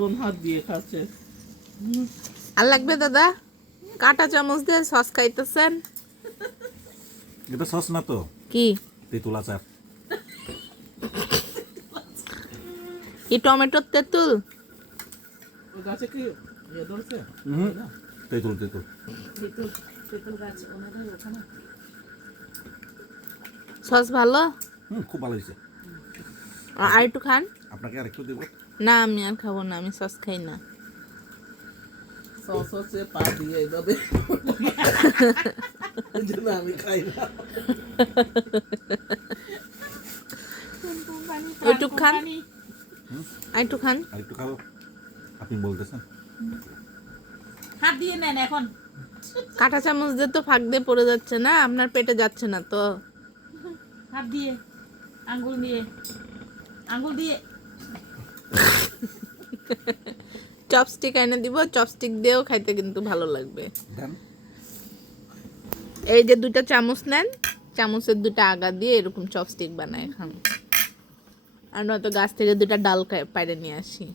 কোন হাত দিয়ে খাচ্ছে? আর লাগবে দাদা? কাঁটা চামচ দিয়ে সস খাইতেছেন? এটা সস না তো, কি তেঁতুল আচার। এই টমেটোর তেঁতুল? ওই গাছে কি ধরছে? তেঁতুল তেঁতুল। তেঁতুল গাছ ওনাদের ওখানে। সস ভালো? খুব ভালো হয়েছে। আর একটু খান। আপনাকে আর একটু দেবো? না আমি আর খাবো না, আমি সস খাই না। সস হচ্ছে পা দিয়ে এইভাবে, ওই জন্য আমি খাই না। একটু খান, একটু খান। আর একটু খাবো? আপনি বলতেছেন। হাত দিয়ে নেন এখন। কাঁটা চামচ দিয়ে তো ফাঁক দিয়ে পড়ে যাচ্ছে না, আপনার পেটে যাচ্ছে না তো? হাত দিয়ে, আঙ্গুল দিয়ে, আঙ্গুল দিয়ে। চপস্টিক এনে দিব, চপস্টিক দিয়েও খাইতে কিন্তু ভালো লাগবে। দেন। এই যে দুইটা চামচ নেন, চামচের দুটা আগা দিয়ে এরকম চপস্টিক বানায় খান। আর নয়তো গাছ থেকে দুটা ডাল পাইরে নিয়ে আসি।